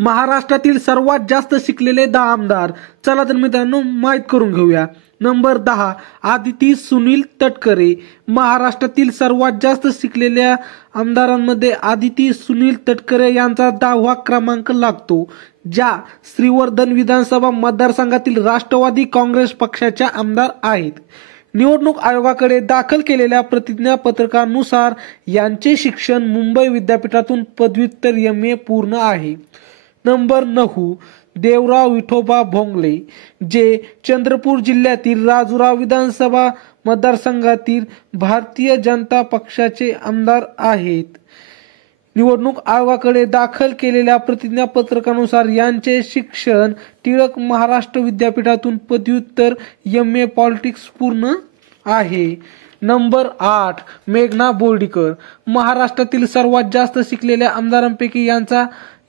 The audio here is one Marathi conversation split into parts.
महाराष्ट्रातील सर्वात जास्त शिकलेले 10 आमदार. चला तर मित्रांनो माहित करून घेऊया. नंबर 10 आदिती सुनील तटकरे. महाराष्ट्रातील सर्वात जास्त शिकलेल्या आमदारांमध्ये आदिती सुनील तटकरे यांचा 10वा क्रमांक लागतो, ज्या श्रीवर्धन विधानसभा मतदारसंघातील राष्ट्रवादी काँग्रेस पक्षाच्या आमदार आहेत. निवडणूक आयोगाकडे दाखल केलेल्या प्रतिज्ञापत्रकानुसार यांचे शिक्षण मुंबई विद्यापीठातून पदव्युत्तर MA पूर्ण आहे. नंबर 9 देवराव विठोबा भोंगले, जे चंद्रपूर जिल्ह्यातील राजुरा विधानसभा मतदारसंघातील भारतीय जनता पक्षाचे आमदार आहेत. निवडणूक आयोगाकडे दाखल केलेल्या प्रतिज्ञापत्रकानुसार यांचे शिक्षण टिळक महाराष्ट्र विद्यापीठातून पदव्युत्तर MA पॉलिटिक्स पूर्ण आहे. नंबर 8 मेघना बोर्डीकर. महाराष्ट्रातील सर्वात जास्त शिकलेल्या आमदारांपैकी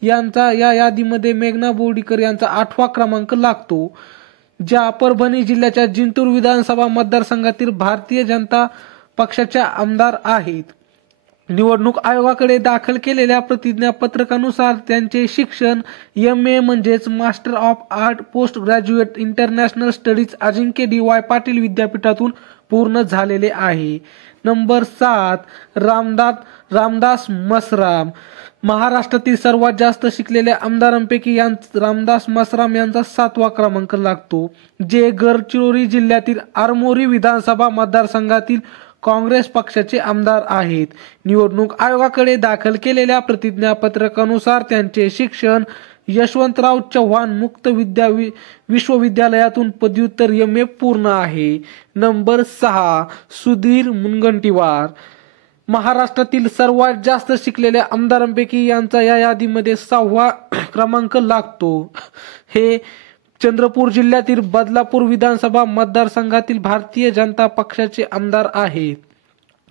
यांचा या यादीमध्ये मेघना बोर्डीकर यांचा 8वा क्रमांक लागतो, ज्या परभणी जिल्ह्याच्या जिंतूर विधानसभा मतदारसंघातील भारतीय जनता पक्षाच्या आमदार आहेत. निवडणूक आयोगाकडे दाखल केलेल्या प्रतिज्ञापत्रकानुसार त्यांचे शिक्षण MA म्हणजेच master of art post graduate international studies Ajinkya DY Patil विद्यापीठातून पूर्ण झालेले आहे. नंबर 7 रामदास मसराम. महाराष्ट्रातील सर्वात जास्त शिकलेल्या आमदारांपैकी रामदास मसराम यांचा 7वा क्रमांक लागतो, जे गडचिरोली जिल्ह्यातील आरमोरी विधानसभा मतदारसंघातील काँग्रेस पक्षाचे आमदार आहेत. निवडणूक आयोगाकडे दाखल केलेल्या प्रतिज्ञापत्रकानुसार त्यांचे शिक्षण यशवंतराव चव्हाण मुक्त विश्वविद्यालयातून पदव्युत्तर MA पूर्ण आहे. नंबर 6 सुधीर मुनगंटीवार. महाराष्ट्रातील सर्वात जास्त शिकलेल्या आमदारांपैकी यांचा या यादीमध्ये 6वा क्रमांक लागतो. हे चंद्रपूर जिल्ह्यातील बदलापूर विधानसभा मतदारसंघातील भारतीय जनता पक्षाचे आमदार आहेत.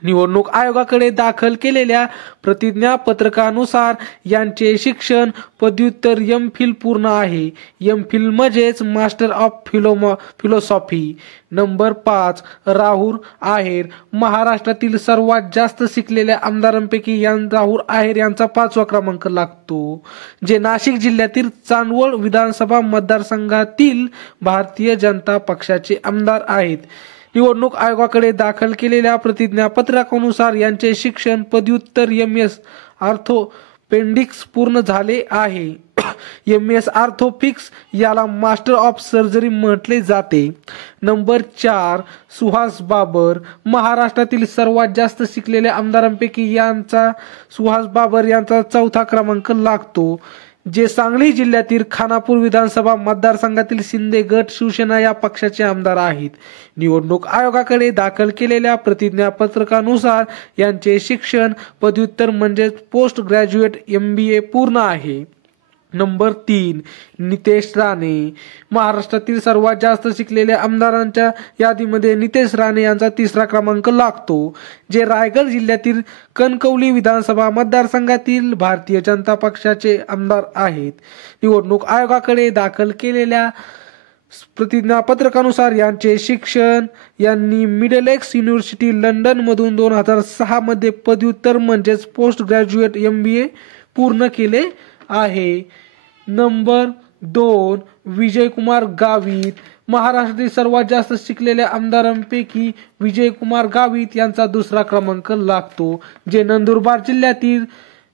निवडणूक आयोगाकडे दाखल केलेल्या प्रतिज्ञापत्रकानुसार यांचे शिक्षण पदव्युत्तर MPhil पूर्ण आहे. MPhil म्हणजेच master of philosophy. Number 5 Rahul Aher. महाराष्ट्रातील सर्वात जास्त शिकलेल्या आमदारांपैकी राहुल आहेर यांचा 5वा क्रमांक लागतो, जे नाशिक जिल्ह्यातील चांदवड विधानसभा मतदारसंघातील भारतीय जनता पक्षाचे आमदार आहेत. निवडणूक आयोगाकडे दाखल केलेल्या प्रतिज्ञापत्रकानुसार यांचे शिक्षण पदव्युत्तर MS ऑर्थोपेडिक्स पूर्ण झाले आहे. MS ऑर्थोपिक्स याला मास्टर ऑफ सर्जरी म्हटले जाते. नंबर 4 सुहास बाबर. महाराष्ट्रातील सर्वात जास्त शिकलेल्या आमदारांपैकी सुहास बाबर यांचा 4था क्रमांक लागतो, जे सांगली जिल्ह्यातील खानापूर विधानसभा मतदारसंघातील शिंदे गट शिवसेना या पक्षाचे आमदार आहेत. निवडणूक आयोगाकडे दाखल केलेल्या प्रतिज्ञापत्रकानुसार यांचे शिक्षण पदव्युत्तर म्हणजेच पोस्ट ग्रॅज्युएट MBA पूर्ण आहे. नंबर 3 नितेश राणे. महाराष्ट्रातील सर्वात जास्त शिकलेल्या आमदारांच्या यादीमध्ये नितेश राणे यांचा 3रा क्रमांक लागतो, जे रायगड जिल्ह्यातील कणकवली विधानसभा मतदारसंघातील भारतीय जनता पक्षाचे आमदार आहेत. निवडणूक आयोगाकडे दाखल केलेल्या प्रतिज्ञापत्रकानुसार यांचे शिक्षण यांनी मिडलसेक्स युनिव्हर्सिटी लंडन मधून 2006 मध्ये पदव्युत्तर म्हणजेच पोस्ट ग्रॅज्युएट MBA पूर्ण केले आहे. नंबर 2 विजयकुमार गावित. महाराष्ट्रातील सर्वात जास्त शिकलेल्या आमदारांपैकी विजयकुमार गावित यांचा 2रा क्रमांक लागतो, जे नंदुरबार जिल्ह्यातील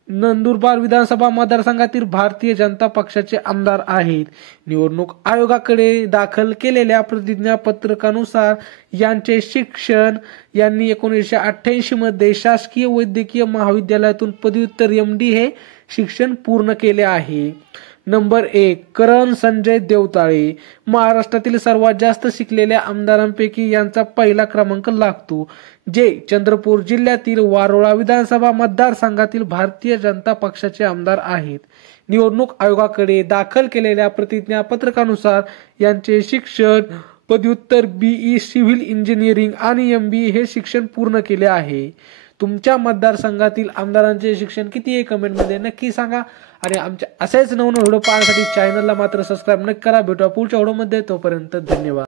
नंदुरबार विधानसभा मतदारसंघातील भारतीय जनता पक्षाचे आमदार आहेत. निवडणूक आयोगाकडे दाखल केलेल्या प्रतिज्ञापत्रकानुसार यांचे शिक्षण यांनी 1988 मध्ये शासकीय वैद्यकीय महाविद्यालयातून पदव्युत्तर MD हे शिक्षण पूर्ण केले आहे. नंबर 1 करण संजय देवताळे. महाराष्ट्रातील सर्वात जास्त शिकलेल्या आमदारांपैकी यांचा 1ला क्रमांक लागतो, जे चंद्रपूर जिल्ह्यातील वारोळा विधानसभा मतदारसंघातील भारतीय जनता पक्षाचे आमदार आहेत. निवडणूक आयोगाकडे दाखल केलेल्या प्रतिज्ञापत्रकानुसार यांचे शिक्षण पदव्युत्तर BE सिव्हिल इंजिनिअरिंग आणि MBA हे शिक्षण पूर्ण केले आहे. तुमच्या मतदारसंघातील आमदारांचे शिक्षण किती आहे कमेंटमध्ये नक्की सांगा. आणि आमच्या असेच नवनवीन व्हिडिओ पाहण्यासाठी चॅनलला मात्र सबस्क्राईब नक्की करा. भेटूया पुढच्या व्हिडिओमध्ये. तोपर्यंत धन्यवाद.